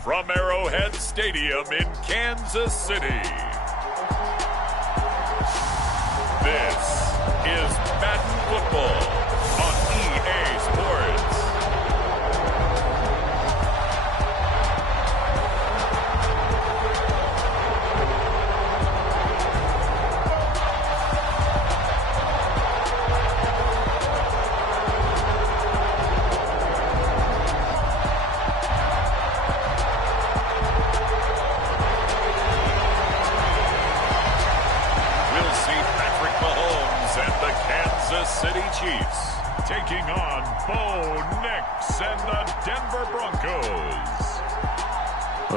From Arrowhead Stadium in Kansas City, this is Madden Football on EA Sports. City Chiefs taking on Bo Nix and the Denver Broncos.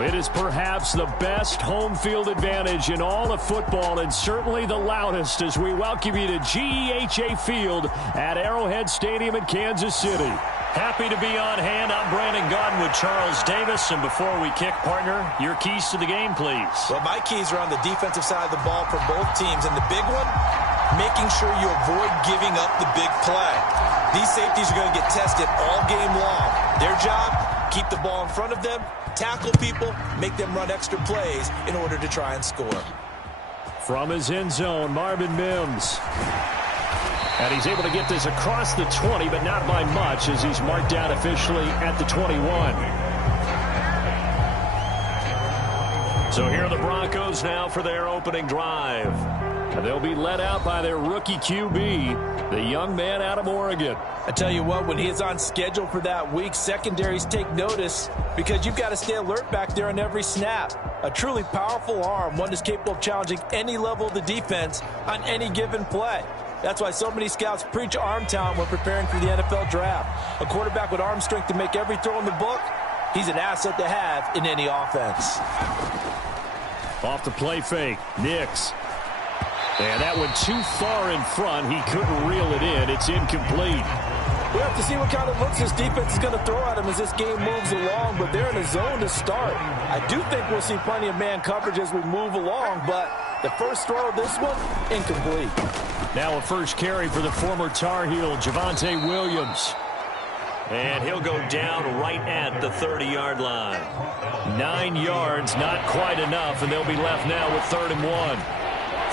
It is perhaps the best home field advantage in all of football and certainly the loudest as we welcome you to GEHA Field at Arrowhead Stadium in Kansas City. Happy to be on hand. I'm Brandon Gunn with Charles Davis. And before we kick, partner, your keys to the game, please. Well, my keys are on the defensive side of the ball for both teams. And the big one, making sure you avoid giving up the big play. These safeties are going to get tested all game long. Their job, keep the ball in front of them, tackle people, make them run extra plays in order to try and score. From his end zone, Marvin Mims. And he's able to get this across the 20, but not by much as he's marked down officially at the 21. So here are the Broncos now for their opening drive. And they'll be led out by their rookie QB, the young man out of Oregon. I tell you what, when he is on schedule for that week, secondaries take notice because you've got to stay alert back there on every snap. A truly powerful arm, one that's capable of challenging any level of the defense on any given play. That's why so many scouts preach arm talent when preparing for the NFL draft. A quarterback with arm strength to make every throw in the book, he's an asset to have in any offense. Off the play fake, Nix. And that went too far in front. He couldn't reel it in. It's incomplete. We have to see what kind of looks this defense is going to throw at him as this game moves along, but they're in a zone to start. I do think we'll see plenty of man coverage as we move along, but the first throw of this one, incomplete. Now a first carry for the former Tar Heel, Javonte Williams. And he'll go down right at the 30-yard line. 9 yards, not quite enough, and they'll be left now with 3rd and 1.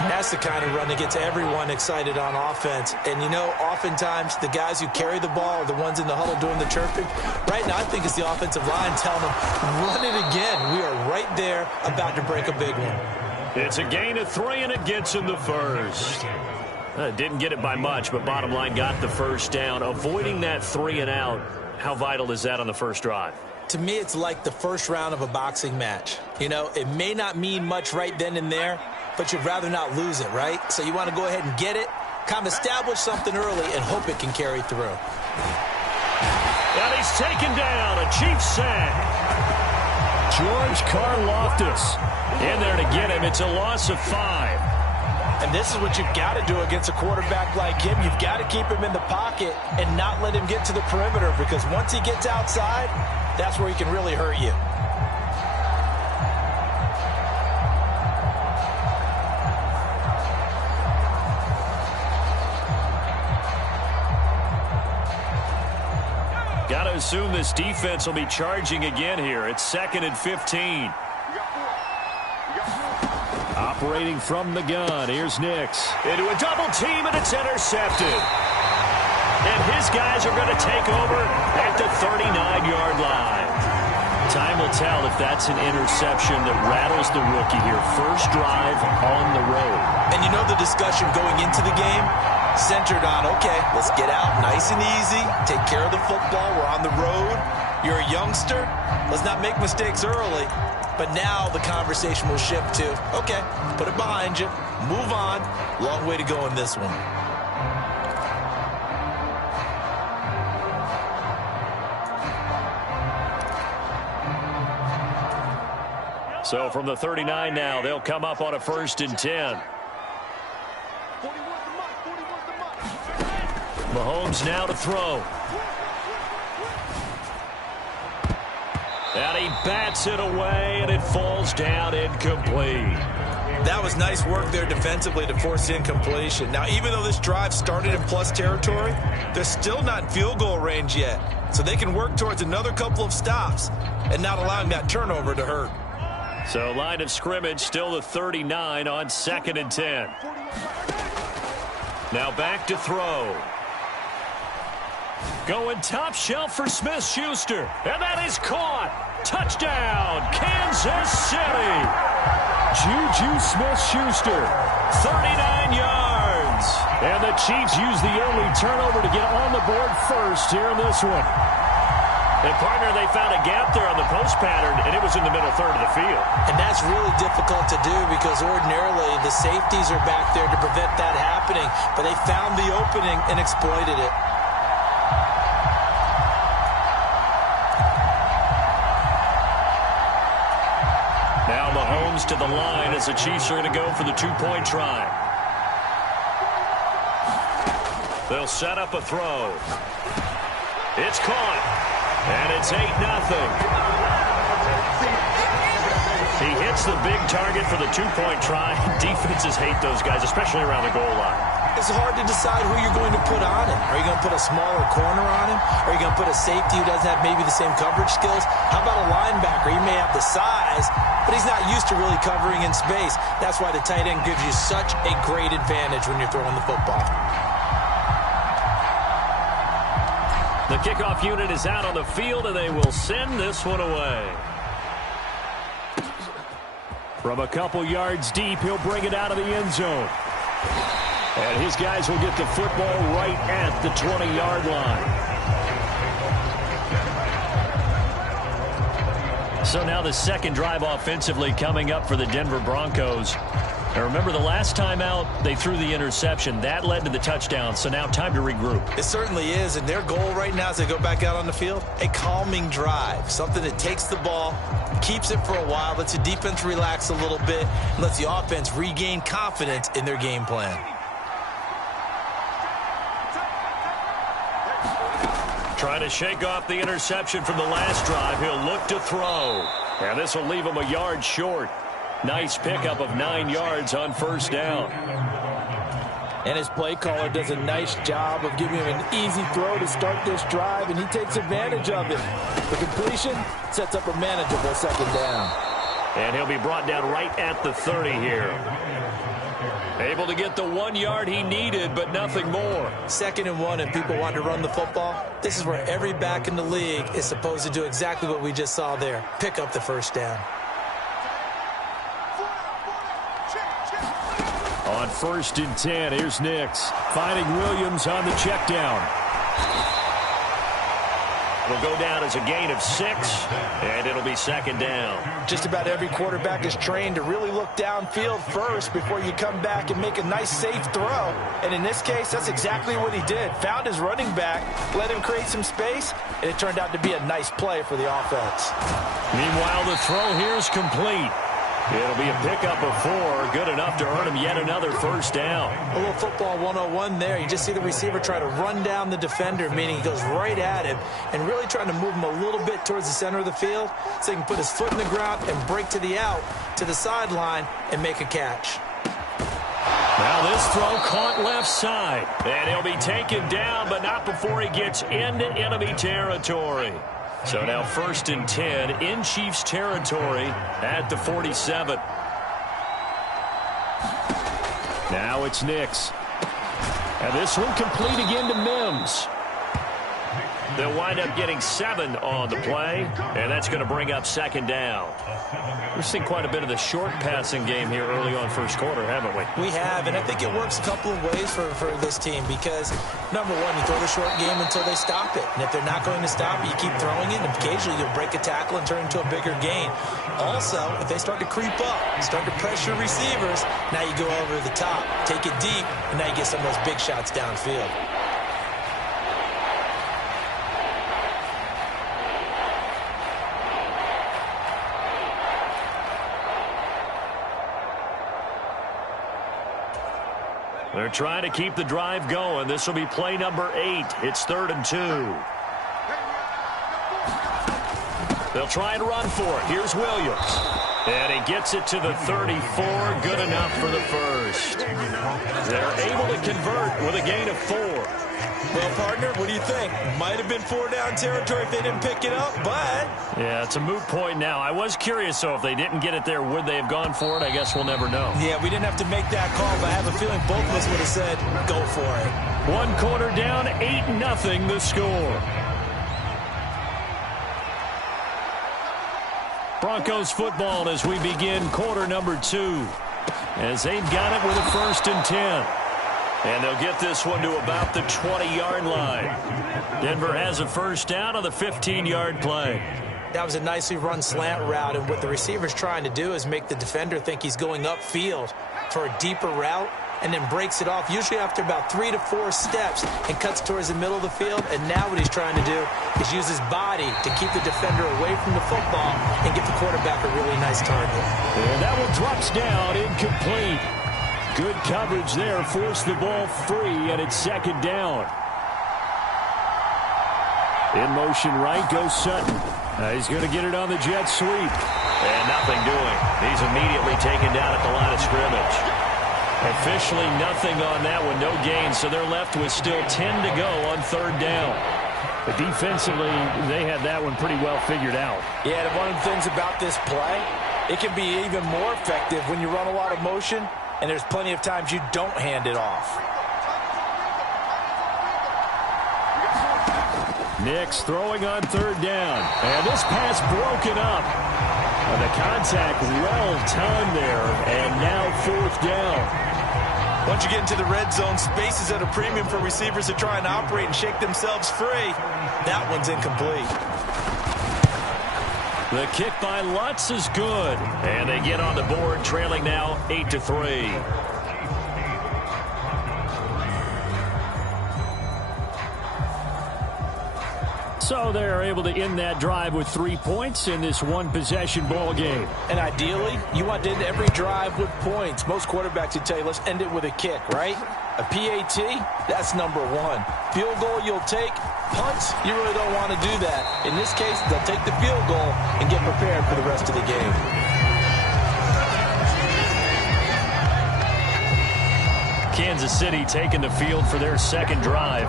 That's the kind of run that gets everyone excited on offense. And, you know, oftentimes the guys who carry the ball are the ones in the huddle doing the chirping. Right now, I think it's the offensive line telling them, run it again. We are right there about to break a big one. It's a gain of 3, and it gets him the first. Didn't get it by much, but bottom line got the first down. Avoiding that 3 and out, how vital is that on the first drive? To me, it's like the first round of a boxing match. You know, it may not mean much right then and there, but you'd rather not lose it, right? So you want to go ahead and get it, kind of establish something early, and hope it can carry through. And he's taken down, a Chiefs sack. George Karlaftis in there to get him. It's a loss of 5. And this is what you've got to do against a quarterback like him. You've got to keep him in the pocket and not let him get to the perimeter, because once he gets outside, that's where he can really hurt you. Got to assume this defense will be charging again here. It's 2nd and 15. Operating from the gun, here's Nix. Into a double team, and it's intercepted. And his guys are going to take over at the 39-yard line. Time will tell if that's an interception that rattles the rookie here. First drive on the road. And you know the discussion going into the game centered on, okay, let's get out nice and easy, take care of the football, we're on the road. You're a youngster, let's not make mistakes early. But now the conversation will shift to, okay, put it behind you, move on. Long way to go in this one. So from the 39 now, they'll come up on a 1st and 10. Mahomes now to throw. And he bats it away, and it falls down incomplete. That was nice work there defensively to force the incompletion. Now, even though this drive started in plus territory, they're still not in field goal range yet. So they can work towards another couple of stops and not allowing that turnover to hurt. So line of scrimmage still the 39 on 2nd and 10. Now back to throw. Going top shelf for Smith-Schuster. And that is caught. Touchdown, Kansas City. Juju Smith-Schuster, 39 yards. And the Chiefs use the early turnover to get on the board first here in this one. And, partner, they found a gap there on the post pattern, and it was in the middle third of the field. And that's really difficult to do because ordinarily the safeties are back there to prevent that happening. But they found the opening and exploited it. Now Mahomes to the line as the Chiefs are going to go for the two-point try. They'll set up a throw. It's caught. And it's 8-0. He hits the big target for the two-point try. Defenses hate those guys, especially around the goal line. It's hard to decide who you're going to put on him. Are you going to put a smaller corner on him? Are you going to put a safety who doesn't have maybe the same coverage skills? How about a linebacker? He may have the size, but he's not used to really covering in space. That's why the tight end gives you such a great advantage when you're throwing the football. The kickoff unit is out on the field, and they will send this one away. From a couple yards deep, he'll bring it out of the end zone. And his guys will get the football right at the 20-yard line. So now the second drive offensively coming up for the Denver Broncos. Now remember, the last time out, they threw the interception. That led to the touchdown, so now time to regroup. It certainly is, and their goal right now as they go back out on the field, a calming drive, something that takes the ball, keeps it for a while, lets the defense relax a little bit, and lets the offense regain confidence in their game plan. Trying to shake off the interception from the last drive. He'll look to throw. And this will leave him a yard short. Nice pickup of 9 yards on first down. And his play caller does a nice job of giving him an easy throw to start this drive, and he takes advantage of it. The completion sets up a manageable second down. And he'll be brought down right at the 30 here. Able to get the 1 yard he needed, but nothing more. 2nd and 1, and people want to run the football. This is where every back in the league is supposed to do exactly what we just saw there. Pick up the first down. On 1st and 10, here's Nix. Finding Williams on the check down. It'll go down as a gain of 6, and it'll be 2nd down. Just about every quarterback is trained to really look downfield first before you come back and make a nice, safe throw. And in this case, that's exactly what he did. Found his running back, let him create some space, and it turned out to be a nice play for the offense. Meanwhile, the throw here is complete. It'll be a pickup of 4, good enough to earn him yet another first down. A little football 101 there. You just see the receiver try to run down the defender, meaning he goes right at him and really trying to move him a little bit towards the center of the field so he can put his foot in the ground and break to the out, to the sideline, and make a catch. Now this throw caught left side, and he'll be taken down, but not before he gets into enemy territory. So now 1st and 10 in Chiefs territory at the 47. Now it's Nix. And this one complete again to Mims. They'll wind up getting 7 on the play, and that's going to bring up 2nd down. We've seen quite a bit of the short passing game here early on first quarter, haven't we? We have, and I think it works a couple of ways for this team because, number one, you throw the short game until they stop it. And if they're not going to stop it, you keep throwing it, and occasionally you'll break a tackle and turn it into a bigger gain. Also, if they start to creep up, start to pressure receivers, now you go over the top, take it deep, and now you get some of those big shots downfield. They're trying to keep the drive going. This will be play number 8. It's 3rd and 2. They'll try and run for it. Here's Williams. And he gets it to the 34. Good enough for the first. They're able to convert with a gain of 4. Well, partner, what do you think? Might have been 4-down territory if they didn't pick it up, but... Yeah, it's a moot point now. I was curious, though, if they didn't get it there, would they have gone for it? I guess we'll never know. Yeah, we didn't have to make that call, but I have a feeling both of us would have said, go for it. 1 quarter down, 8-0 the score. Broncos football as we begin quarter number 2. As they've got it with a 1st and 10. And they'll get this one to about the 20-yard line. Denver has a first down on the 15-yard play. That was a nicely run slant route, and what the receiver's trying to do is make the defender think he's going upfield for a deeper route, and then breaks it off, usually after about 3 to 4 steps, and cuts towards the middle of the field. And now what he's trying to do is use his body to keep the defender away from the football and give the quarterback a really nice target. And that one drops down, incomplete. Good coverage there, forced the ball free, and it's 2nd down. In motion right goes Sutton. He's going to get it on the jet sweep. And nothing doing. He's immediately taken down at the line of scrimmage. Officially nothing on that one, no gain, so they're left with still 10 to go on 3rd down. But defensively, they had that one pretty well figured out. Yeah, and one of the things about this play, it can be even more effective when you run a lot of motion, and there's plenty of times you don't hand it off. Nix throwing on 3rd down. And this pass broken up. And the contact well timed there. And now 4th down. Once you get into the red zone, space is at a premium for receivers to try and operate and shake themselves free. That one's incomplete. The kick by Lutz is good. And they get on the board, trailing now 8-3. So they're able to end that drive with 3 points in this one-possession ball game. And ideally, you want to end every drive with points. Most quarterbacks would tell you, let's end it with a kick, right? A PAT, that's number 1. Field goal you'll take. Punts, you really don't want to do that. In this case, they'll take the field goal and get prepared for the rest of the game. Kansas City taking the field for their 2nd drive.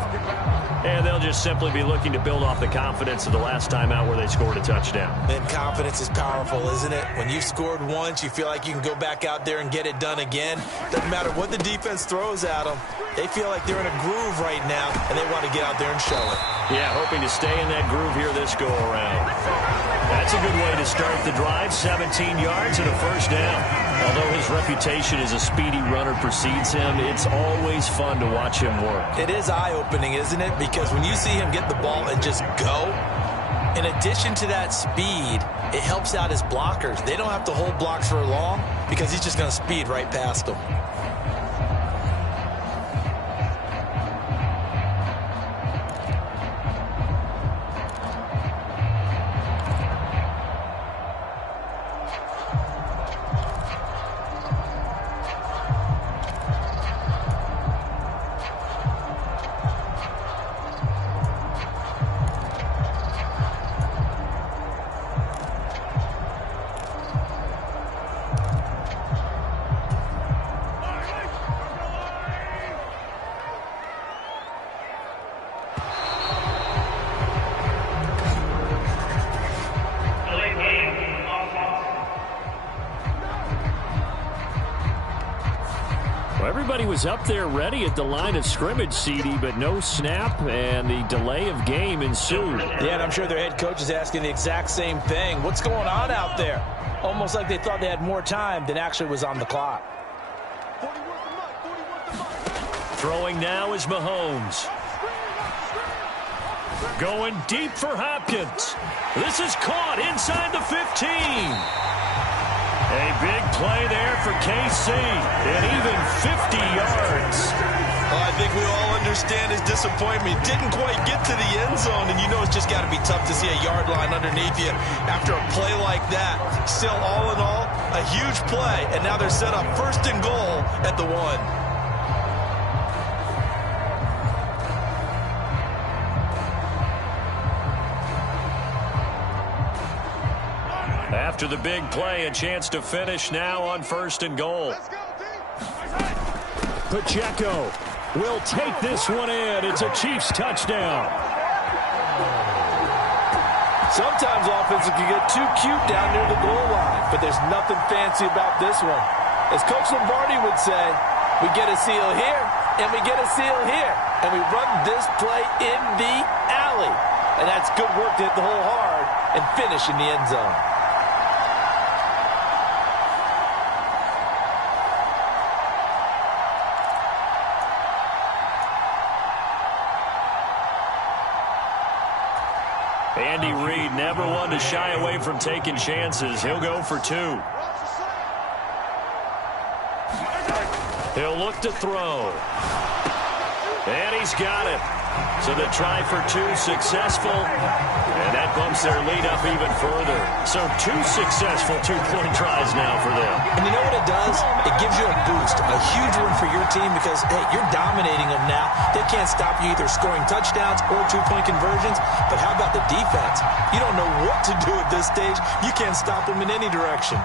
And they'll just simply be looking to build off the confidence of the last time out where they scored a touchdown. And confidence is powerful, isn't it? When you've scored once, you feel like you can go back out there and get it done again. Doesn't matter what the defense throws at them. They feel like they're in a groove right now, and they want to get out there and show it. Yeah, hoping to stay in that groove here this go-around. That's a good way to start the drive. 17 yards and a 1st down. Although his reputation as a speedy runner precedes him, it's always fun to watch him work. It is eye-opening, isn't it? Because when you see him get the ball and just go, in addition to that speed, it helps out his blockers. They don't have to hold blocks for long because he's just going to speed right past them. Everybody was up there ready at the line of scrimmage, CD, but no snap, and the delay of game ensued. Yeah, and I'm sure their head coach is asking the exact same thing. What's going on out there? Almost like they thought they had more time than actually was on the clock. Throwing now is Mahomes. Going deep for Hopkins. This is caught inside the 15. A big play there for KC, and even 50 yards. Well, I think we all understand his disappointment. Didn't quite get to the end zone, and you know it's just got to be tough to see a yard line underneath you after a play like that. Still, all in all, a huge play, and now they're set up 1st and goal at the 1. After the big play, a chance to finish now on 1st and goal. Pacheco will take this one in. It's a Chiefs touchdown. Sometimes offenses can get too cute down near the goal line, but there's nothing fancy about this one. As Coach Lombardi would say, we get a seal here, and we get a seal here, and we run this play in the alley. And that's good work to hit the hole hard and finish in the end zone. Andy Reid, never one to shy away from taking chances. He'll go for 2. He'll look to throw. And he's got it. So the try for 2 successful. And that bumps their lead up even further. So 2 successful 2-point tries now for them. And you know what it does? It gives you a boost, a huge one for your team because, hey, you're dominating them now. They can't stop you either scoring touchdowns or 2-point conversions. But how about the defense? You don't know what to do at this stage. You can't stop them in any direction.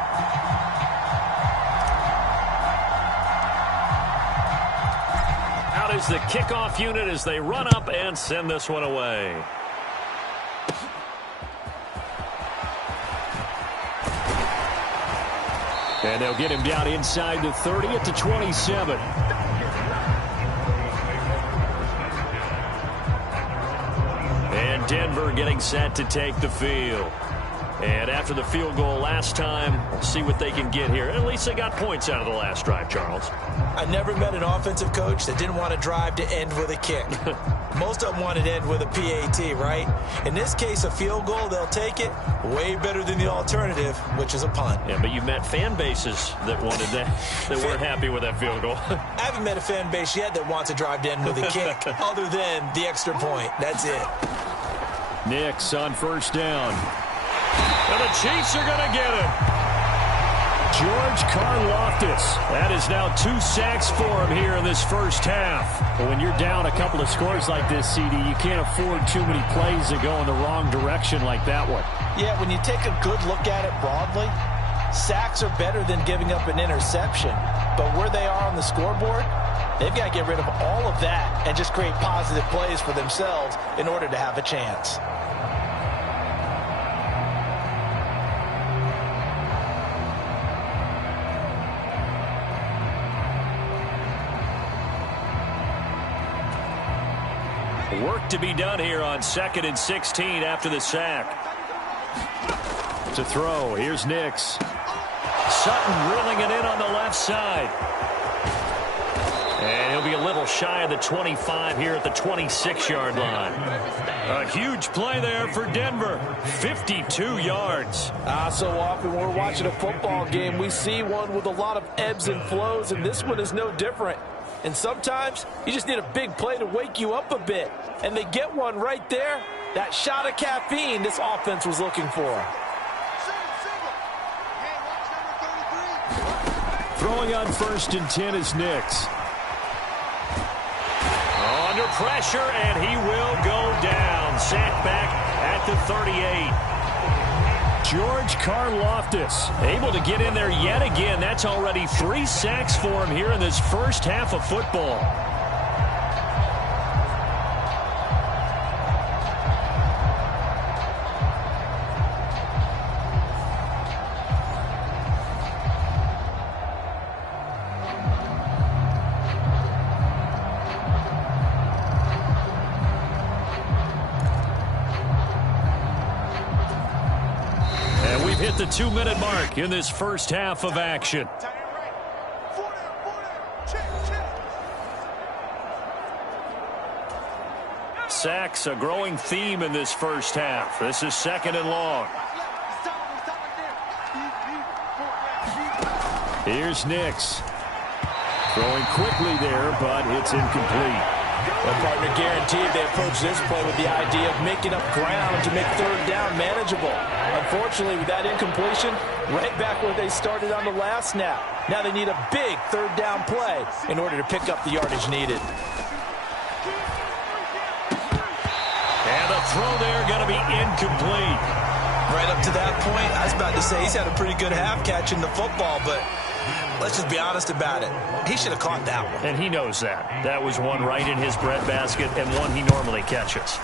Out is the kickoff unit as they run up and send this one away. And they'll get him down inside the 30 at the 27. And Denver getting set to take the field. And after the field goal last time, we'll see what they can get here. At least they got points out of the last drive, Charles. I never met an offensive coach that didn't want to drive to end with a kick. Most of them wanted to end with a PAT, right? In this case, a field goal, they'll take it. Way better than the alternative, which is a punt. Yeah, but you've met fan bases that wanted that, that weren't happy with that field goal. I haven't met a fan base yet that wants to drive to end with a kick, other than the extra point. That's it. Nix on 1st down. And the Chiefs are going to get him. George Karlaftis. That is now 2 sacks for him here in this first half. But when you're down a couple of scores like this, CD, you can't afford too many plays that go in the wrong direction like that one. Yeah, when you take a good look at it broadly, sacks are better than giving up an interception. But where they are on the scoreboard, they've got to get rid of all of that and just create positive plays for themselves in order to have a chance. Work to be done here on 2nd and 16 after the sack. To throw, here's Nix. Sutton reeling it in on the left side. And he'll be a little shy of the 25 here at the 26-yard line. A huge play there for Denver. 52 yards. So often when we're watching a football game, we see one with a lot of ebbs and flows, and this one is no different. And sometimes you just need a big play to wake you up a bit. And they get one right there. That shot of caffeine this offense was looking for. Throwing on 1st and 10 is Nix. Under pressure, and he will go down. Sacked back at the 38. George Karlaftis able to get in there yet again. That's already 3 sacks for him here in this first half of football. Hit the 2-minute mark in this first half of action. Sacks, a growing theme in this first half. This is 2nd and long. Here's Nix. Throwing quickly there, but it's incomplete. Well, partner, guaranteed they approach this play with the idea of making up ground to make 3rd down manageable. Unfortunately, with that incompletion, right back where they started on the last snap. Now they need a big 3rd down play in order to pick up the yardage needed. And the throw there going to be incomplete. Right up to that point, I was about to say he's had a pretty good half catching the football, but let's just be honest about it. He should have caught that one. And he knows that. That was one right in his breadbasket and one he normally catches.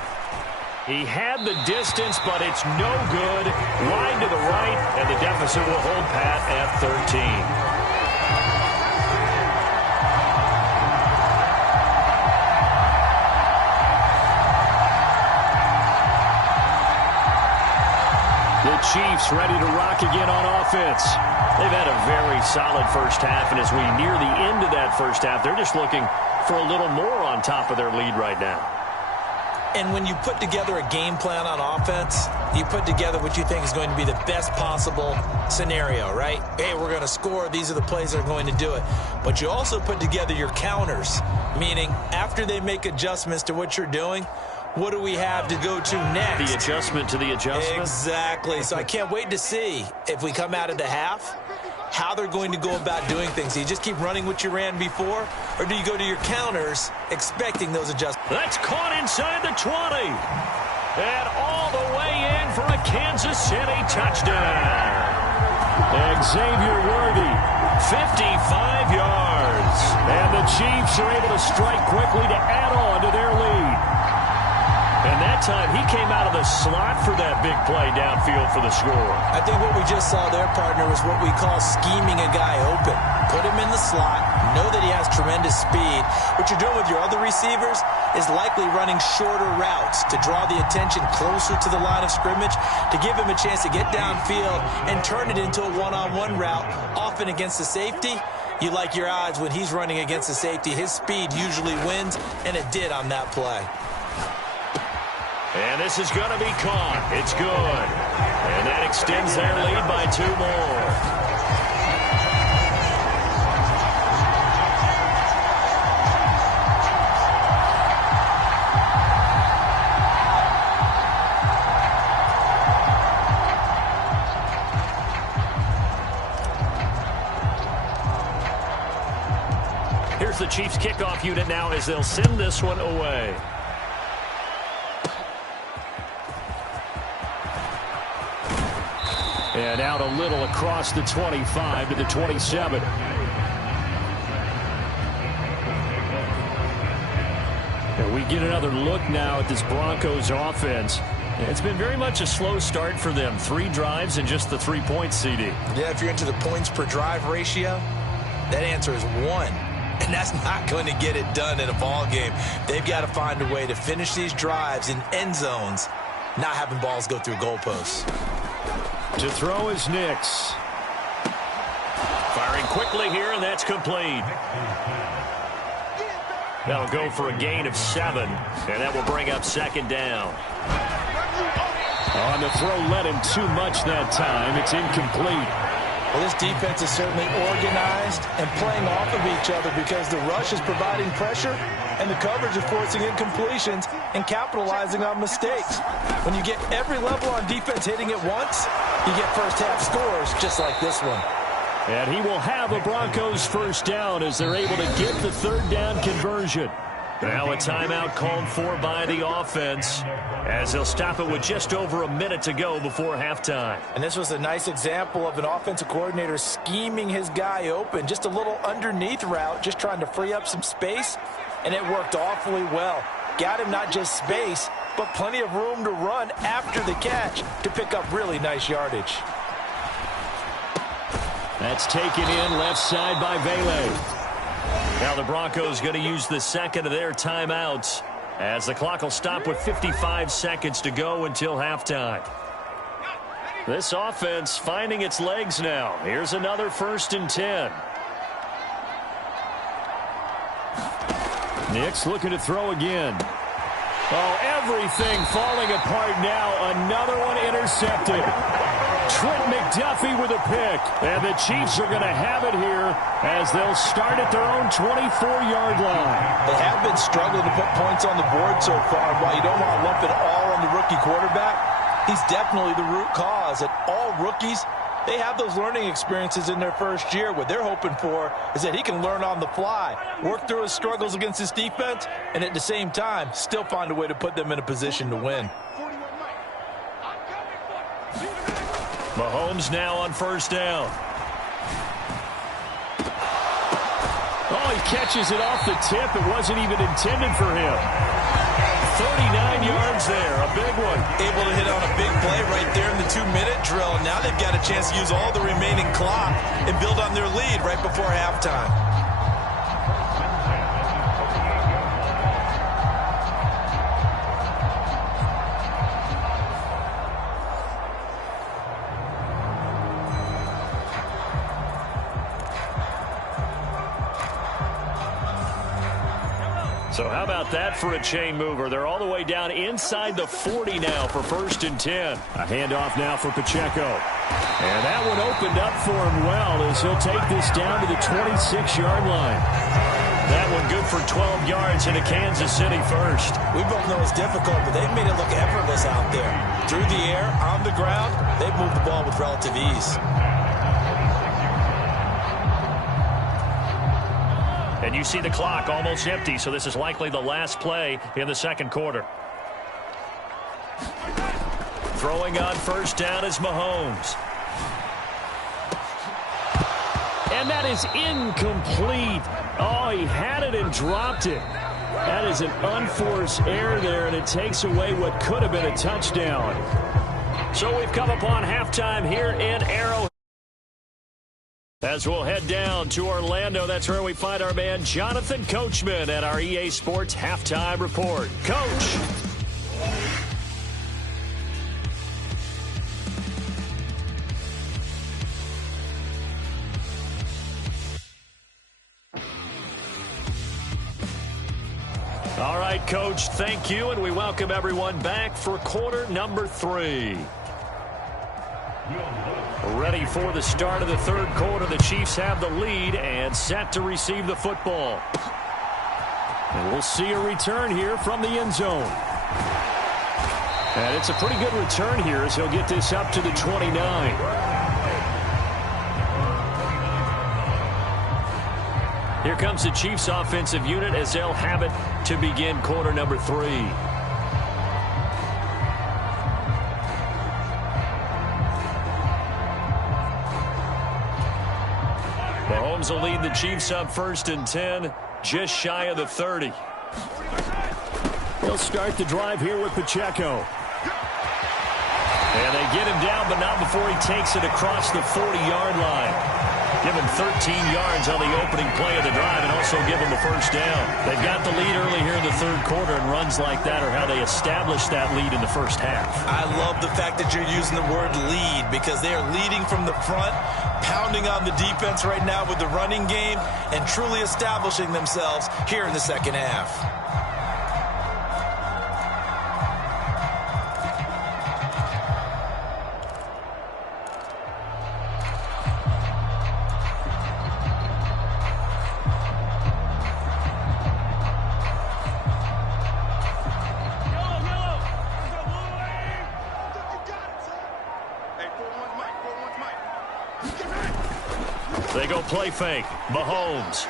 He had the distance, but it's no good. Wide to the right, and the deficit will hold pat at 13. The Chiefs ready to rock again on offense. They've had a very solid first half, and as we near the end of that first half, they're just looking for a little more on top of their lead right now. And when you put together a game plan on offense, you put together what you think is going to be the best possible scenario, right? Hey, we're going to score. These are the plays that are going to do it. But you also put together your counters, meaning after they make adjustments to what you're doing, what do we have to go to next? The adjustment to the adjustment? Exactly. So I can't wait to see if we come out of the half, how they're going to go about doing things. Do you just keep running what you ran before, or do you go to your counters expecting those adjustments? That's caught inside the 20. And all the way in for a Kansas City touchdown. Xavier Worthy, 55 yards. And the Chiefs are able to strike quickly to add on to their lead. And that time, he came out of the slot for that big play downfield for the score. I think what we just saw there, partner, was what we call scheming a guy open. Put him in the slot, know that he has tremendous speed. What you're doing with your other receivers is likely running shorter routes to draw the attention closer to the line of scrimmage, to give him a chance to get downfield and turn it into a one-on-one route, often against the safety. You like your odds when he's running against the safety. His speed usually wins, and it did on that play. And this is going to be caught. It's good. And that extends their lead by 2 more. Here's the Chiefs kickoff unit now as they'll send this one away. And out a little across the 25 to the 27. And we get another look now at this Broncos offense. It's been very much a slow start for them. 3 drives and just the 3 points, CD. Yeah, if you're into the points per drive ratio, that answer is 1. And that's not going to get it done in a ball game. They've got to find a way to finish these drives in end zones, not having balls go through goalposts. To throw is Nix. Firing quickly here, and that's complete. That'll go for a gain of 7, and that will bring up 2nd down. On the throw, led him too much that time. It's incomplete. Well, this defense is certainly organized and playing off of each other because the rush is providing pressure and the coverage is forcing incompletions and capitalizing on mistakes. When you get every level on defense hitting it once, you get first-half scores just like this one. And he will have a Broncos first down as they're able to get the 3rd down conversion. Now a timeout called for by the offense as they'll stop it with just over a minute to go before halftime. And this was a nice example of an offensive coordinator scheming his guy open. Just a little underneath route, just trying to free up some space, and it worked awfully well. Got him not just space, but plenty of room to run after the catch to pick up really nice yardage. That's taken in left side by Vele. Now the Broncos going to use the 2nd of their timeouts as the clock will stop with 55 seconds to go until halftime. This offense finding its legs now. Here's another 1st and 10. Nix looking to throw again. Oh, everything falling apart now. Another one intercepted. Trent McDuffie with a pick. And the Chiefs are going to have it here as they'll start at their own 24-yard line. They have been struggling to put points on the board so far. While you don't want to lump it all on the rookie quarterback, he's definitely the root cause. And all rookies, they have those learning experiences in their first year. What they're hoping for is that he can learn on the fly, work through his struggles against his defense, and at the same time, still find a way to put them in a position to win. Mahomes now on first down. Oh, he catches it off the tip. It wasn't even intended for him. 39 yards there, a big one. Able to hit on a big play right there in the 2-minute drill. Now they've got a chance to use all the remaining clock and build on their lead right before halftime. So how about that for a chain mover? They're all the way down inside the 40 now for 1st and 10. A handoff now for Pacheco. And that one opened up for him well as he'll take this down to the 26-yard line. That one good for 12 yards into Kansas City first. We both know it's difficult, but they've made it look effortless out there. Through the air, on the ground, they've moved the ball with relative ease. And you see the clock almost empty, so this is likely the last play in the second quarter. Throwing on first down is Mahomes. And that is incomplete. Oh, he had it and dropped it. That is an unforced error there, and it takes away what could have been a touchdown. So we've come upon halftime here in Arrowhead. As we'll head down to Orlando, that's where we find our man Jonathan Coachman at our EA Sports Halftime Report. Coach. All right, Coach, thank you, and we welcome everyone back for quarter number 3. Ready for the start of the third quarter. The Chiefs have the lead and set to receive the football. And we'll see a return here from the end zone. And it's a pretty good return here as he'll get this up to the 29. Here comes the Chiefs offensive unit as they'll have it to begin quarter number 3. Mahomes will lead the Chiefs up 1st and 10, just shy of the 30. He'll start the drive here with Pacheco. And they get him down, but not before he takes it across the 40-yard line. Give him 13 yards on the opening play of the drive and also give him a first down. They've got the lead early here in the third quarter, and runs like that are how they establish that lead in the first half. I love the fact that you're using the word lead because they are leading from the front, pounding on the defense right now with the running game, and truly establishing themselves here in the second half. They go play fake. Mahomes.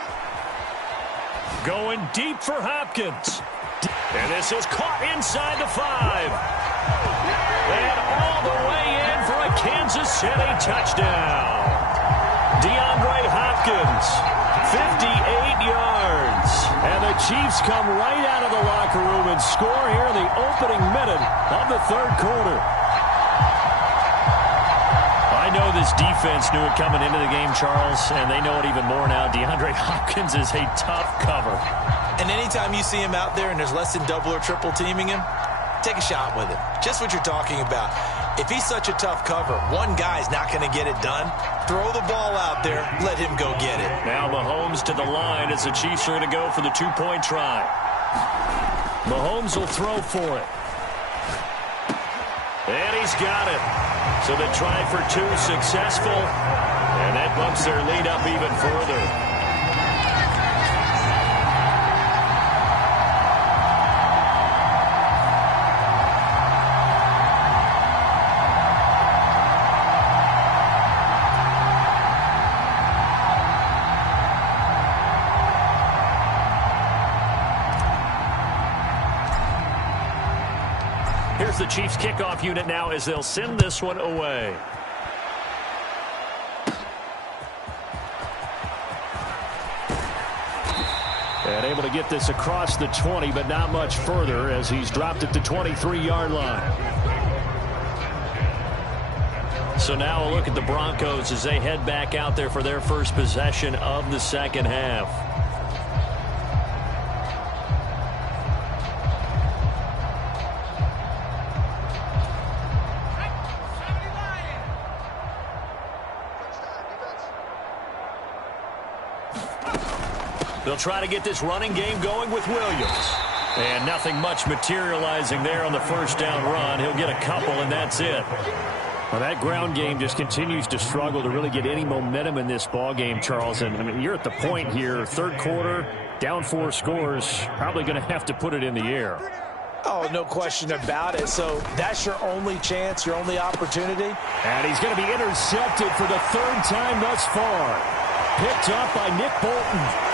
Going deep for Hopkins. And this is caught inside the 5. And all the way in for a Kansas City touchdown. DeAndre Hopkins, 58 yards. And the Chiefs come right out of the locker room and score here in the opening minute of the third quarter. I know this defense knew it coming into the game, Charles, and they know it even more now. DeAndre Hopkins is a tough cover. And anytime you see him out there and there's less than double or triple teaming him, take a shot with him. Just what you're talking about. If he's such a tough cover, one guy's not going to get it done. Throw the ball out there. Let him go get it. Now Mahomes to the line as the Chiefs are going to go for the two-point try. Mahomes will throw for it. And he's got it. So the try for 2 successful, and that bumps their lead up even further. Here's the Chiefs kickoff unit now as they'll send this one away. And able to get this across the 20, but not much further as he's dropped at the 23-yard line. So now a look at the Broncos as they head back out there for their first possession of the second half. They'll try to get this running game going with Williams. And nothing much materializing there on the first down run. He'll get a couple, and that's it. Well, that ground game just continues to struggle to really get any momentum in this ball game, Charles. And I mean, you're at the point here, third quarter, down 4 scores, probably going to have to put it in the air. Oh, no question about it. So that's your only chance, your only opportunity. And he's going to be intercepted for the 3rd time thus far. Picked up by Nick Bolton.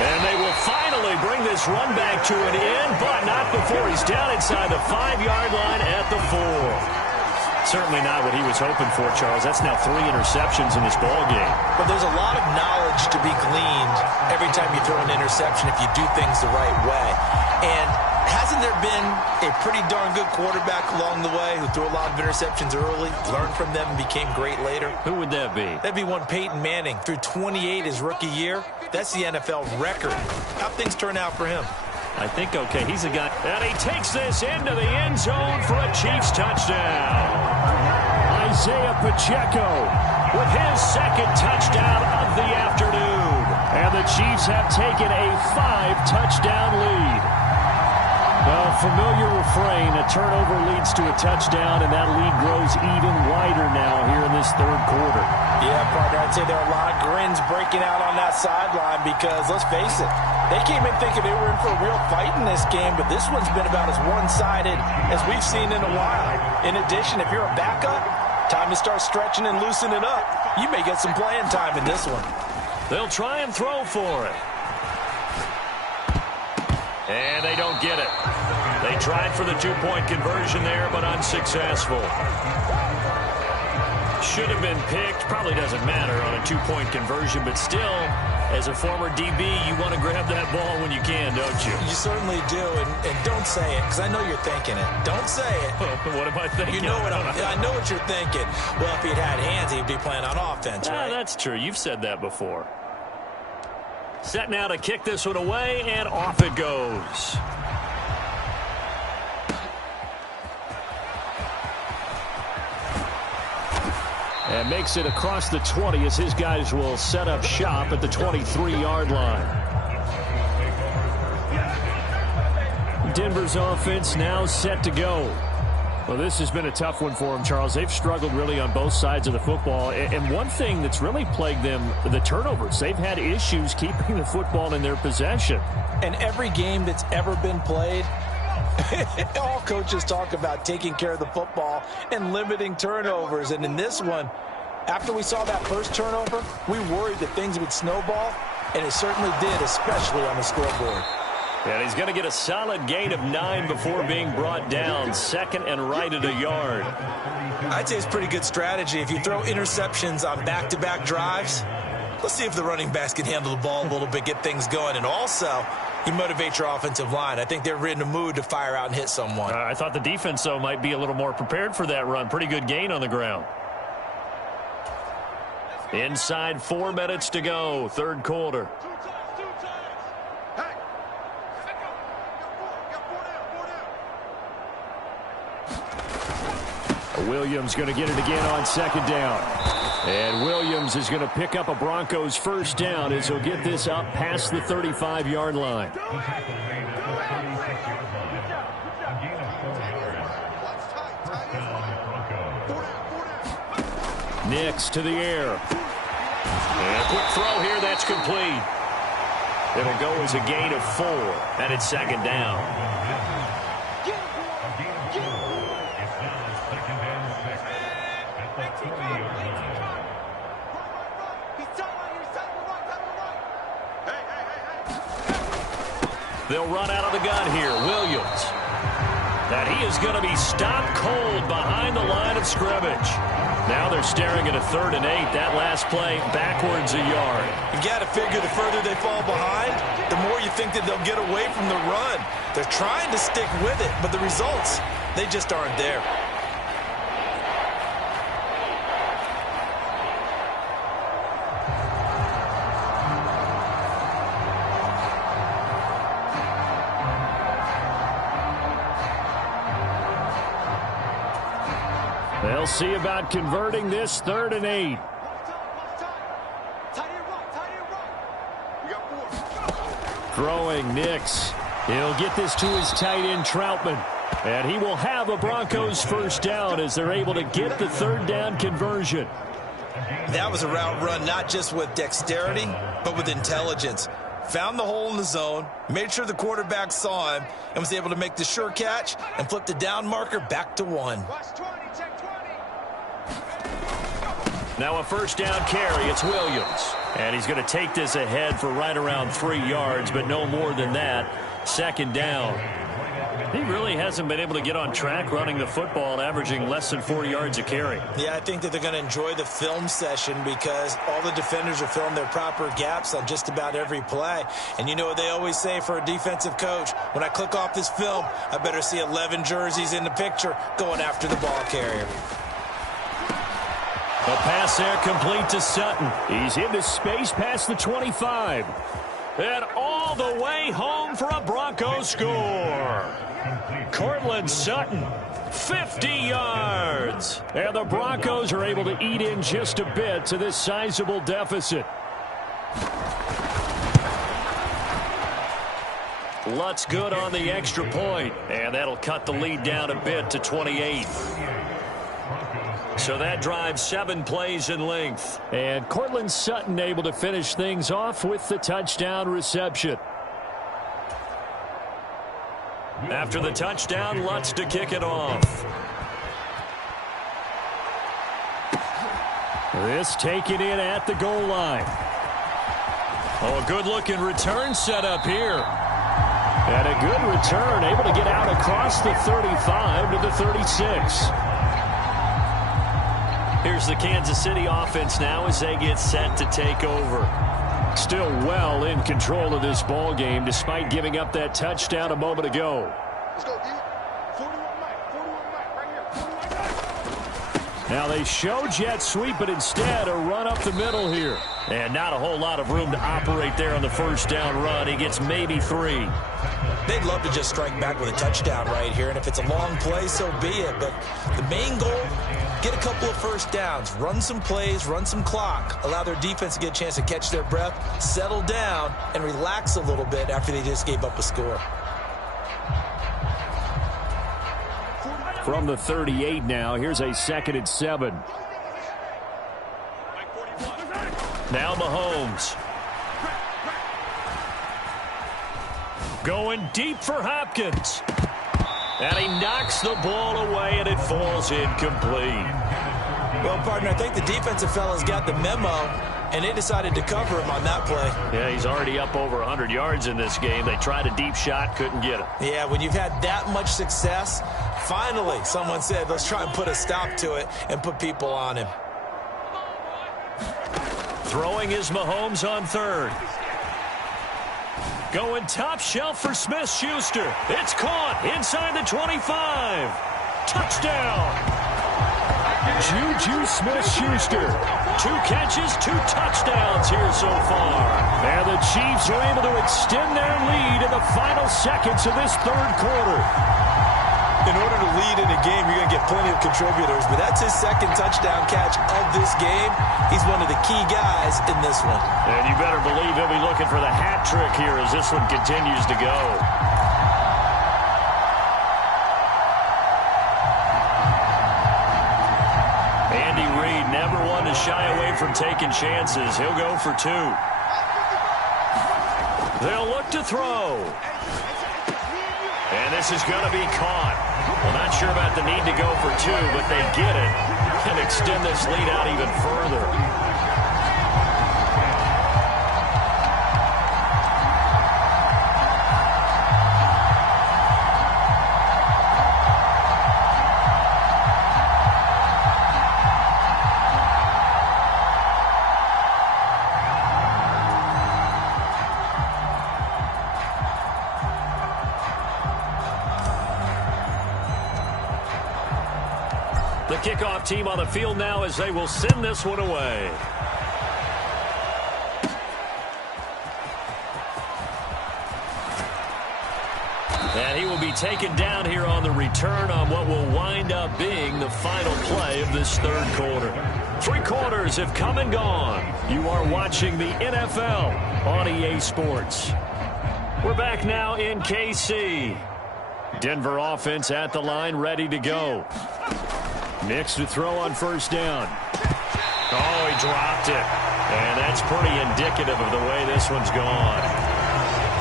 And they will finally bring this run back to an end, but not before he's down inside the 5-yard line at the 4. Certainly not what he was hoping for, Charles. That's now 3 interceptions in this ball game. But there's a lot of knowledge to be gleaned every time you throw an interception if you do things the right way. And hasn't there been a pretty darn good quarterback along the way who threw a lot of interceptions early, learned from them, and became great later? Who would that be? That'd be one Peyton Manning. Threw 28 his rookie year. That's the NFL record. How'd things turn out for him? I think okay. He's a guy. And he takes this into the end zone for a Chiefs touchdown. Isaiah Pacheco with his 2nd touchdown of the afternoon. And the Chiefs have taken a 5-touchdown lead. Well, familiar refrain, a turnover leads to a touchdown, and that lead grows even wider now here in this 3rd quarter. Yeah, partner, I'd say there are a lot of grins breaking out on that sideline because, let's face it, they came in thinking they were in for a real fight in this game, but this one's been about as one-sided as we've seen in a while. In addition, if you're a backup, time to start stretching and loosening up. You may get some playing time in this one. They'll try and throw for it. And they don't get it. They tried for the 2-point conversion there, but unsuccessful. Should have been picked. Probably doesn't matter on a 2-point conversion, but still, as a former DB, you want to grab that ball when you can, don't you? You certainly do, and don't say it, because I know you're thinking it. Don't say it. What am I thinking? You know what I know what you're thinking. Well, if he'd had hands, he'd be playing on offense, right? That's true. You've said that before. Set now to kick this one away, and off it goes. And makes it across the 20 as his guys will set up shop at the 23-yard line. Denver's offense now set to go. Well, this has been a tough one for them, Charles. They've struggled really on both sides of the football. And one thing that's really plagued them, the turnovers. They've had issues keeping the football in their possession. And every game that's ever been played, all coaches talk about taking care of the football and limiting turnovers. And in this one, after we saw that first turnover, we worried that things would snowball, and it certainly did, especially on the scoreboard. And he's going to get a solid gain of 9 before being brought down. 2nd and right at a yard. I'd say it's pretty good strategy. If you throw interceptions on back-to-back drives, let's see if the running backs can handle the ball a little bit, get things going. And also, you motivate your offensive line. I think they're in a mood to fire out and hit someone. I thought the defense, though, might be a little more prepared for that run. Pretty good gain on the ground. Inside 4 minutes to go, 3rd quarter. Williams going to get it again on 2nd down. And Williams is going to pick up a Broncos 1st down as he'll get this up past the 35-yard line. Nix to the air. And a quick throw here, that's complete. It'll go as a gain of 4, and it's 2nd down. They'll run out of the gun here. Williams. And he is going to be stopped cold behind the line of scrimmage. Now they're staring at a 3rd and 8. That last play backwards a yard. You got to figure the further they fall behind, the more you think that they'll get away from the run. They're trying to stick with it, but the results, they just aren't there. They'll see about converting this 3rd and 8. Throwing Nix. He'll get this to his tight end, Troutman. And he will have a Broncos first down as they're able to get the 3rd down conversion. That was a route run not just with dexterity, but with intelligence. Found the hole in the zone, made sure the quarterback saw him, and was able to make the sure catch and flip the down marker back to 1. Now a first down carry. It's Williams. And he's going to take this ahead for right around 3 yards, but no more than that. 2nd down. He really hasn't been able to get on track running the football and averaging less than 4 yards a carry. Yeah, I think that they're going to enjoy the film session because all the defenders are filling their proper gaps on just about every play. And you know what they always say for a defensive coach? When I click off this film, I better see 11 jerseys in the picture going after the ball carrier. A pass there complete to Sutton. He's into space past the 25. And all the way home for a Broncos score. Cortland Sutton, 50 yards. And the Broncos are able to eat in just a bit to this sizable deficit. Lutz good on the extra point. And that'll cut the lead down a bit to 28. So that drives 7 plays in length. And Cortland Sutton able to finish things off with the touchdown reception. After the touchdown, Lutz to kick it off. This taken in at the goal line. Oh, a good-looking return set up here. And a good return, able to get out across the 35 to the 36. Here's the Kansas City offense now as they get set to take over. Still well in control of this ball game despite giving up that touchdown a moment ago. Let's go, D. 41 Mike, right here. Now they show jet sweep, but instead a run up the middle here. And not a whole lot of room to operate there on the first down run. He gets maybe 3. They'd love to just strike back with a touchdown right here, and if it's a long play, so be it. But the main goal, get a couple of first downs, run some plays, run some clock, allow their defense to get a chance to catch their breath, settle down, and relax a little bit after they just gave up a score. From the 38 now, here's a 2nd and 7. Now Mahomes. Going deep for Hopkins. And he knocks the ball away, and it falls incomplete. Well, partner, I think the defensive fella's got the memo, and they decided to cover him on that play. Yeah, he's already up over 100 yards in this game. They tried a deep shot, couldn't get him. Yeah, when you've had that much success, finally someone said, let's try and put a stop to it and put people on him. Throwing is Mahomes on 3rd. Going top shelf for Smith-Schuster. It's caught inside the 25. Touchdown. Juju Smith-Schuster. 2 catches, 2 touchdowns here so far. And the Chiefs are able to extend their lead in the final seconds of this 3rd quarter. In order to lead in a game, you're going to get plenty of contributors, but that's his 2nd touchdown catch of this game. He's one of the key guys in this one. And you better believe he'll be looking for the hat trick here as this one continues to go. Andy Reid never one to shy away from taking chances. He'll go for 2. They'll look to throw. And this is going to be caught. Well, not sure about the need to go for 2, but they get it and extend this lead out even further. kickoff team on the field now as they will send this one away. And he will be taken down here on the return on what will wind up being the final play of this third quarter. 3 quarters have come and gone. You are watching the NFL on EA Sports. We're back now in KC. Denver offense at the line, ready to go. Nix to throw on first down. Oh, he dropped it. And that's pretty indicative of the way this one's gone.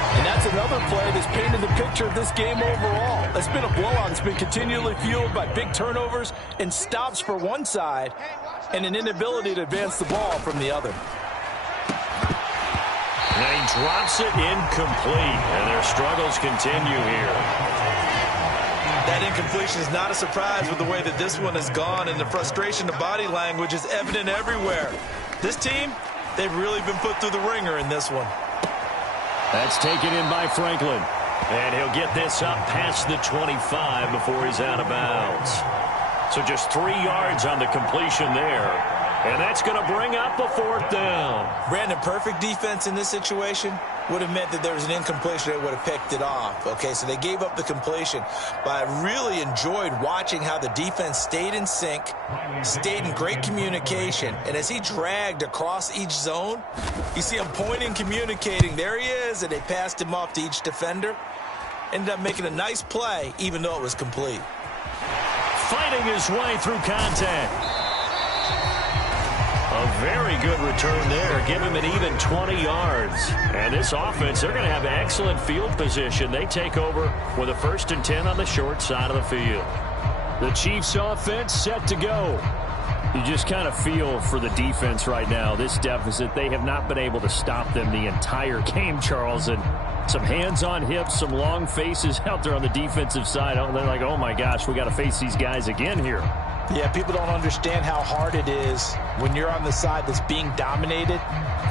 And that's another play that's painted the picture of this game overall. It's been a blowout. It's been continually fueled by big turnovers and stops for one side and an inability to advance the ball from the other. And he drops it incomplete, and their struggles continue here. That incompletion is not a surprise with the way that this one has gone, and the frustration, the body language is evident everywhere. This team, they've really been put through the ringer in this one. That's taken in by Franklin. And he'll get this up past the 25 before he's out of bounds. So just 3 yards on the completion there. And that's going to bring up a 4th down. Brandon, perfect defense in this situation would have meant that there was an incompletion that would have picked it off. Okay, so they gave up the completion. But I really enjoyed watching how the defense stayed in sync, stayed in great communication. And as he dragged across each zone, you see him pointing, communicating. There he is, and they passed him off to each defender. Ended up making a nice play, even though it was complete. Fighting his way through contact. A very good return there. Give him an even 20 yards. And this offense, they're going to have excellent field position. They take over with a 1st and 10 on the short side of the field. The Chiefs offense set to go. You just kind of feel for the defense right now. This deficit, they have not been able to stop them the entire game, Charles. And some hands on hips, some long faces out there on the defensive side. They're like, oh my gosh, we got to face these guys again here. Yeah, people don't understand how hard it is when you're on the side that's being dominated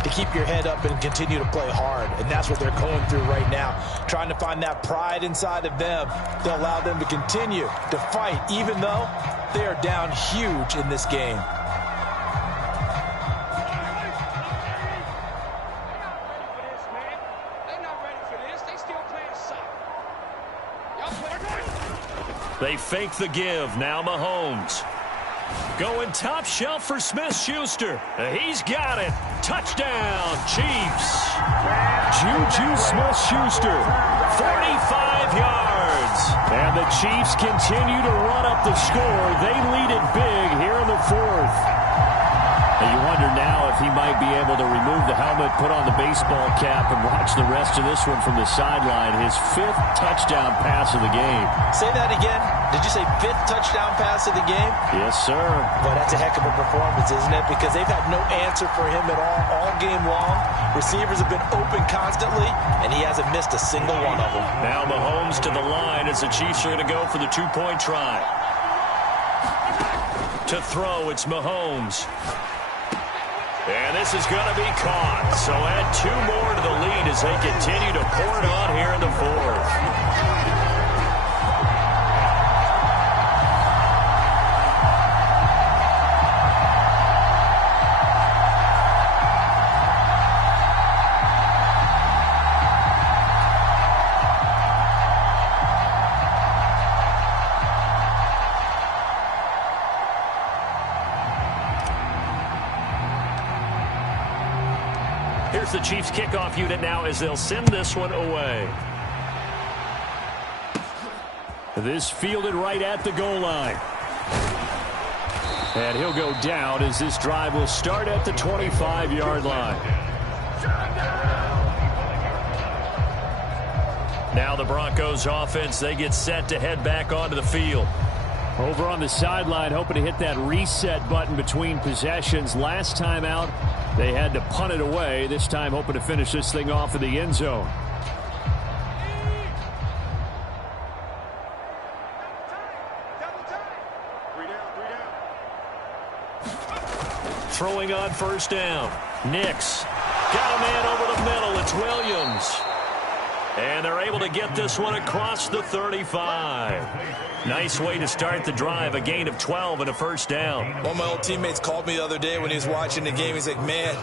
to keep your head up and continue to play hard. And that's what they're going through right now, trying to find that pride inside of them to allow them to continue to fight, even though they are down huge in this game. They fake the give. Now Mahomes. Going top shelf for Smith-Schuster. He's got it. Touchdown, Chiefs. Juju Smith-Schuster, 45 yards. And the Chiefs continue to run up the score. They lead it big here in the 4th. And you wonder now if he might be able to remove the helmet, put on the baseball cap, and watch the rest of this one from the sideline. His 5th touchdown pass of the game. Say that again. Did you say 5th touchdown pass of the game? Yes, sir. Boy, that's a heck of a performance, isn't it? Because they've had no answer for him at all game long. Receivers have been open constantly, and he hasn't missed a single one of them. Now Mahomes to the line as the Chiefs are going to go for the 2-point try. To throw, it's Mahomes. And this is going to be caught. So add 2 more to the lead as they continue to pour it on here in the 4th. Here's the Chiefs kickoff unit now as they'll send this one away. This fielded right at the goal line. And he'll go down as this drive will start at the 25-yard line. Now the Broncos offense, they get set to head back onto the field. Over on the sideline, hoping to hit that reset button between possessions. Last time out, they had to punt it away. This time, hoping to finish this thing off in the end zone. Throwing on first down. Nix. Got a man over the middle. It's Williams. And they're able to get this one across the 35. Nice way to start the drive, a gain of 12 and a first down. One of my old teammates called me the other day when he was watching the game. He's like, man,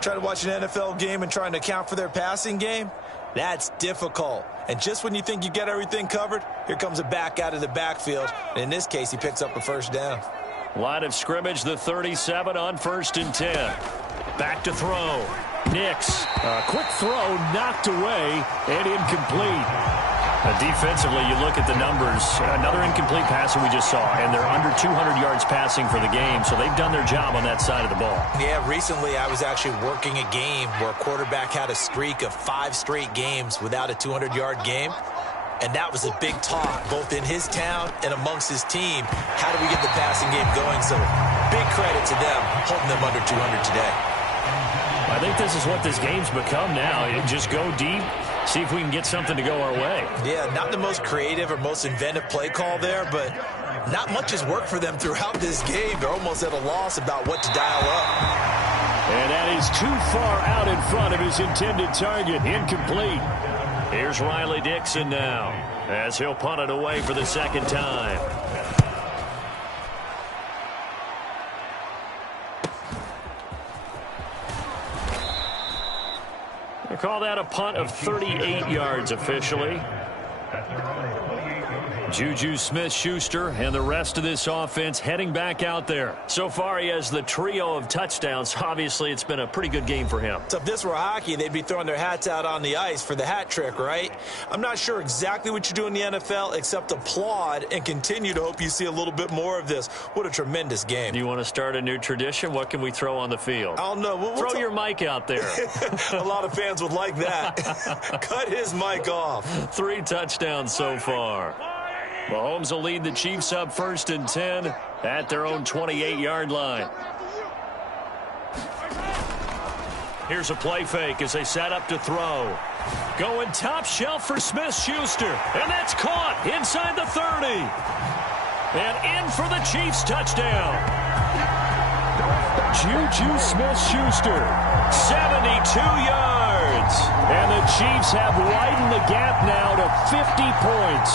trying to watch an NFL game and trying to account for their passing game, that's difficult. And just when you think you get everything covered, here comes a back out of the backfield. And in this case, he picks up a first down. Line of scrimmage, the 37 on 1st and 10. Back to throw. Nix, a quick throw knocked away and incomplete. Defensively, you look at the numbers. Another incomplete pass that we just saw, and they're under 200 yards passing for the game, so they've done their job on that side of the ball. Yeah, recently I was actually working a game where a quarterback had a streak of 5 straight games without a 200-yard game, and that was a big talk, both in his town and amongst his team. How do we get the passing game going? So big credit to them, holding them under 200 today. I think this is what this game's become now. Just go deep, see if we can get something to go our way. Yeah, not the most creative or most inventive play call there, but not much has worked for them throughout this game. They're almost at a loss about what to dial up. And that is too far out in front of his intended target. Incomplete. Here's Riley Dixon now, as he'll punt it away for the second time. They call that a punt of 38 yards officially. Juju Smith-Schuster and the rest of this offense heading back out there. So far, he has the trio of touchdowns. Obviously, it's been a pretty good game for him. So if this were hockey, they'd be throwing their hats out on the ice for the hat trick, right? I'm not sure exactly what you do in the NFL except applaud and continue to hope you see a little bit more of this. What a tremendous game. Do you want to start a new tradition? What can we throw on the field? I don't know. We'll throw your mic out there. A lot of fans would like that. Cut his mic off. 3 touchdowns so far. Mahomes will lead the Chiefs up 1st and 10 at their own 28-yard line. Here's a play fake as they set up to throw. Going top shelf for Smith-Schuster. And that's caught inside the 30. And in for the Chiefs touchdown. Juju Smith-Schuster, 72 yards. And the Chiefs have widened the gap now to 50 points.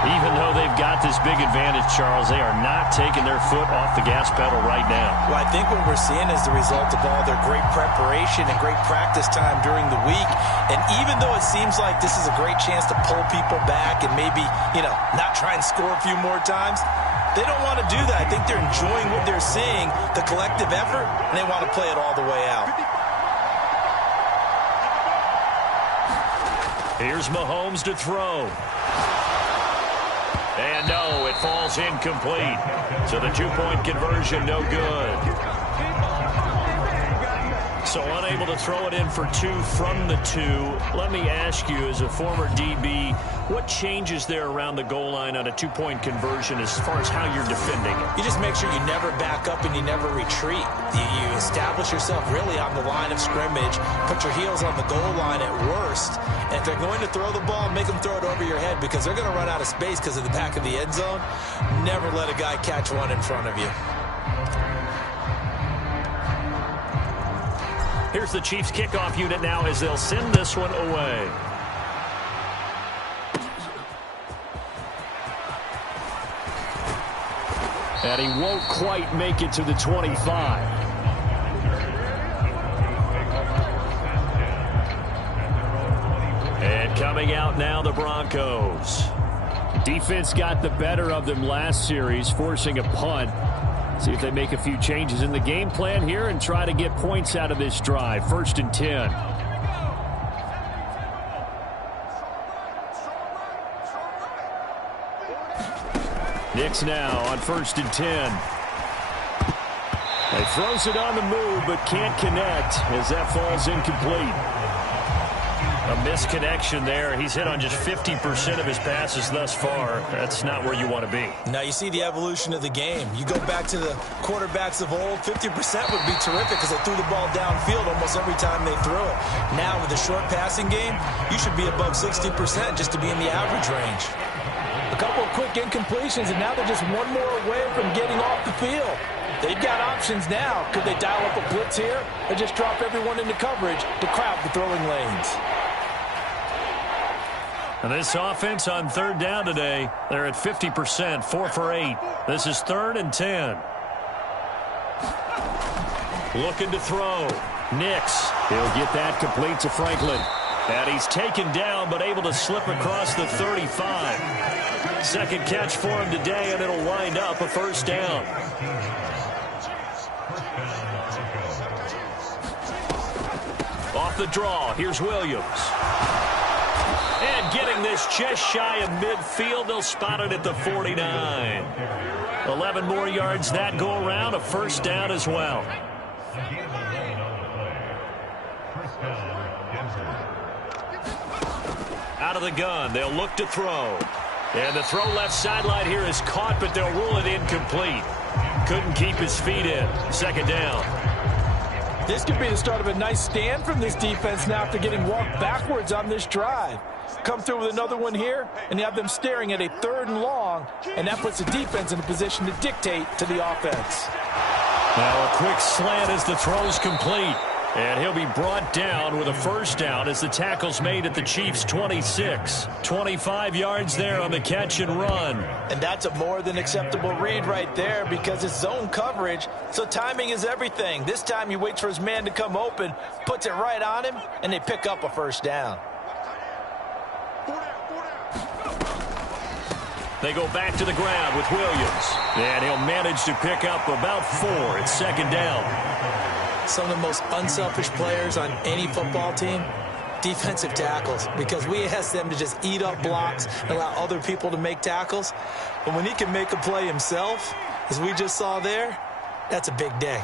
Even though they've got this big advantage, Charles, they are not taking their foot off the gas pedal right now. Well, I think what we're seeing is the result of all their great preparation and great practice time during the week. And even though it seems like this is a great chance to pull people back and maybe, not try and score a few more times, they don't want to do that. I think they're enjoying what they're seeing, the collective effort, and they want to play it all the way out. Here's Mahomes to throw. And no, it falls incomplete. So the 2-point conversion, no good. So unable to throw it in for 2 from the 2. Let me ask you, as a former DB, what changes there around the goal line on a 2-point conversion as far as how you're defending it? You just make sure you never back up and you never retreat. You establish yourself really on the line of scrimmage, put your heels on the goal line at worst. And if they're going to throw the ball, make them throw it over your head because they're going to run out of space because of the back of the end zone. Never let a guy catch one in front of you. Here's the Chiefs kickoff unit now as they'll send this one away. And he won't quite make it to the 25. And coming out now, the Broncos. Defense got the better of them last series, forcing a punt. See if they make a few changes in the game plan here and try to get points out of this drive. 1st and 10. Nix now on 1st and 10. He throws it on the move but can't connect as that falls incomplete. A misconnection there. He's hit on just 50% of his passes thus far. That's not where you want to be. Now you see the evolution of the game. You go back to the quarterbacks of old, 50% would be terrific because they threw the ball downfield almost every time they threw it. Now with a short passing game, you should be above 60% just to be in the average range. A couple of quick incompletions, and now they're just one more away from getting off the field. They've got options now. Could they dial up a blitz here or just drop everyone into coverage to crowd the throwing lanes? And this offense on third down today, they're at 50%, 4 for 8. This is 3rd and 10. Looking to throw. Nix. He'll get that complete to Franklin. And he's taken down, but able to slip across the 35. Second catch for him today, and it'll wind up a first down. Off the draw, here's Williams. And getting this just shy of midfield, they'll spot it at the 49. 11 more yards that go around, a first down as well. Out of the gun, they'll look to throw. And the throw left sideline here is caught, but they'll rule it incomplete. Couldn't keep his feet in. Second down. This could be the start of a nice stand from this defense now after getting walked backwards on this drive. Come through with another one here, and you have them staring at a 3rd and long, and that puts the defense in a position to dictate to the offense. Now a quick slant as the throw's complete. And he'll be brought down with a first down as the tackle's made at the Chiefs' 26. 25 yards there on the catch and run. And that's a more than acceptable read right there because it's zone coverage, so timing is everything. This time he waits for his man to come open, puts it right on him, and they pick up a first down. They go back to the ground with Williams. And he'll manage to pick up about 4. It's second down. Some of the most unselfish players on any football team, defensive tackles, because we ask them to just eat up blocks and allow other people to make tackles. But when he can make a play himself, as we just saw there, that's a big day.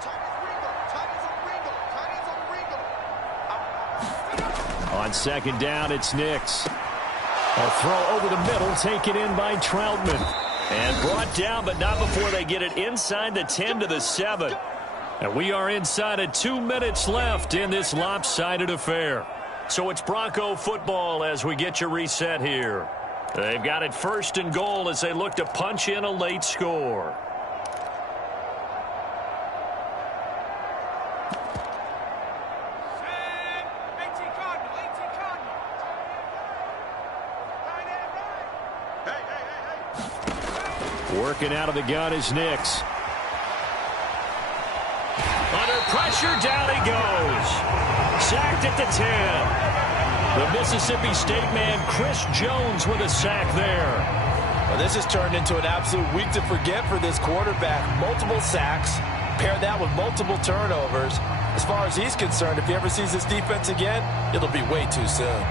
On second down, it's Nix. A throw over the middle, taken in by Troutman. And brought down, but not before they get it inside the 10 to the 7. And we are inside of 2 minutes left in this lopsided affair. So it's Bronco football as we get you reset here. They've got it 1st and goal as they look to punch in a late score. Working out of the gun is Nix. Under pressure, down he goes. Sacked at the 10. The Mississippi State man, Chris Jones, with a sack there. Well, this has turned into an absolute week to forget for this quarterback. Multiple sacks. Pair that with multiple turnovers. As far as he's concerned, if he ever sees this defense again, it'll be way too soon.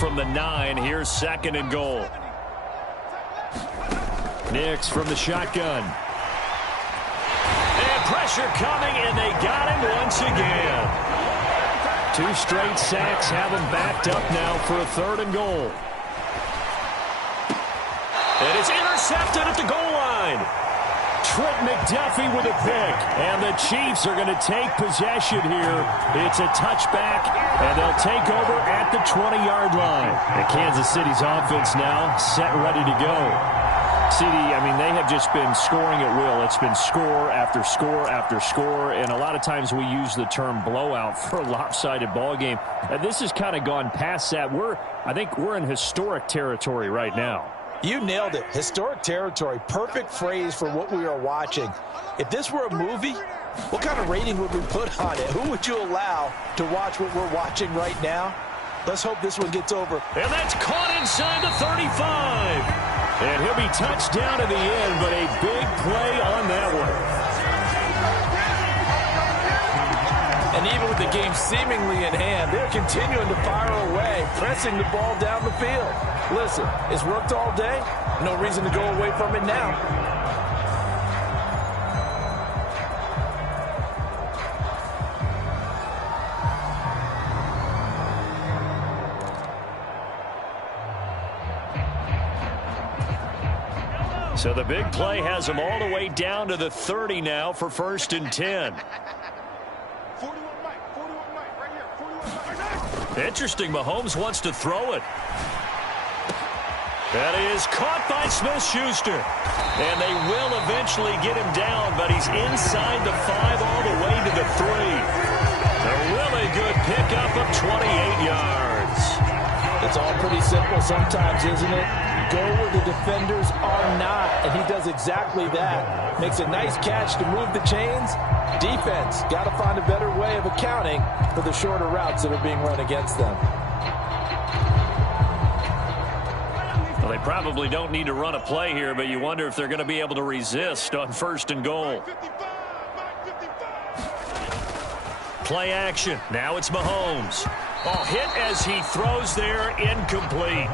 From the 9, here's 2nd and goal. Nix from the shotgun. And pressure coming, and they got him once again. 2 straight sacks have him backed up now for a 3rd and goal. And it's intercepted at the goal line. Trent McDuffie with a pick, and the Chiefs are going to take possession here. It's a touchback, and they'll take over at the 20-yard line. And Kansas City's offense now set and ready to go. CD, I mean, they have just been scoring at will. It's been score after score after score, and a lot of times we use the term blowout for a lopsided ball game. And this has kind of gone past that. I think we're in historic territory right now. You nailed it. Historic territory. Perfect phrase for what we are watching. If this were a movie, what kind of rating would we put on it? Who would you allow to watch what we're watching right now? Let's hope this one gets over. And that's caught inside the 35. And he'll be touched down to the end, but a big play on that one. And even with the game seemingly in hand, they're continuing to fire away, pressing the ball down the field. Listen, it's worked all day. No reason to go away from it now. So the big play has them all the way down to the 30 now for 1st and 10. Interesting, Mahomes wants to throw it. That is caught by Smith-Schuster. And they will eventually get him down, but he's inside the 5 all the way to the 3. A really good pickup of 28 yards. It's all pretty simple sometimes, isn't it? Go where the defenders are not, and he does exactly that. Makes a nice catch to move the chains. Defense, got to find a better way of accounting for the shorter routes that are being run against them. Well, they probably don't need to run a play here, but you wonder if they're going to be able to resist on 1st and goal. Play action. Now it's Mahomes. Oh, hit as he throws there, incomplete.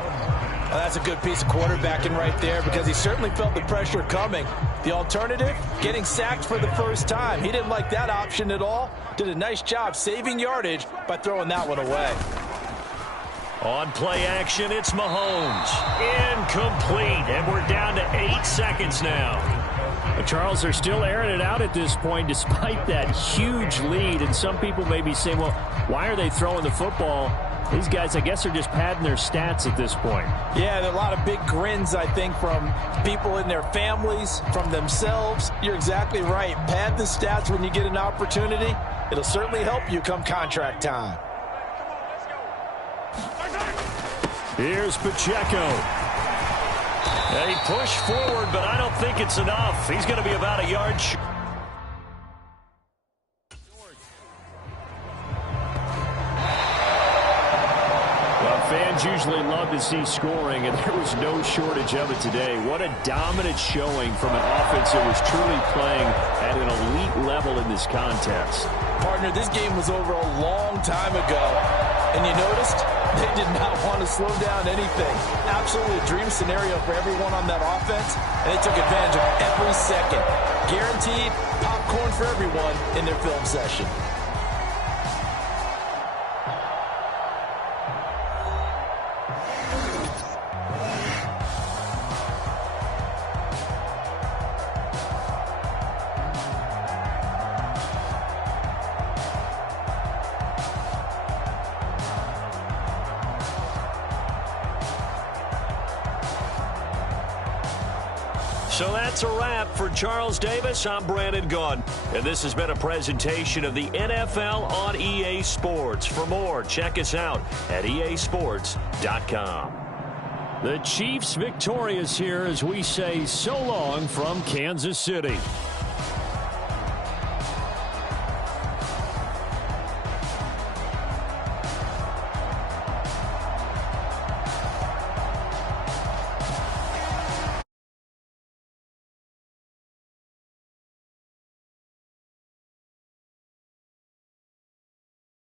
Well, that's a good piece of quarterbacking right there because he certainly felt the pressure coming. The alternative, getting sacked for the first time. He didn't like that option at all. Did a nice job saving yardage by throwing that one away. On play action, it's Mahomes. Incomplete, and we're down to 8 seconds now. But Charles, they're still airing it out at this point despite that huge lead. And some people may be saying, well, why are they throwing the football? These guys, I guess, are just padding their stats at this point. Yeah, there are a lot of big grins, I think, from people in their families, from themselves. You're exactly right. Pad the stats when you get an opportunity. It'll certainly help you come contract time. Here's Pacheco. They push forward, but I don't think it's enough. He's going to be about a yard short. Fans usually love to see scoring, and there was no shortage of it today. What a dominant showing from an offense that was truly playing at an elite level in this contest. Partner, this game was over a long time ago, and you noticed they did not want to slow down anything. Absolutely a dream scenario for everyone on that offense, and they took advantage of every second. Guaranteed popcorn for everyone in their film session. So that's a wrap for Charles Davis. I'm Brandon Gunn, and this has been a presentation of the NFL on EA Sports. For more, check us out at easports.com. The Chiefs victorious here as we say so long from Kansas City.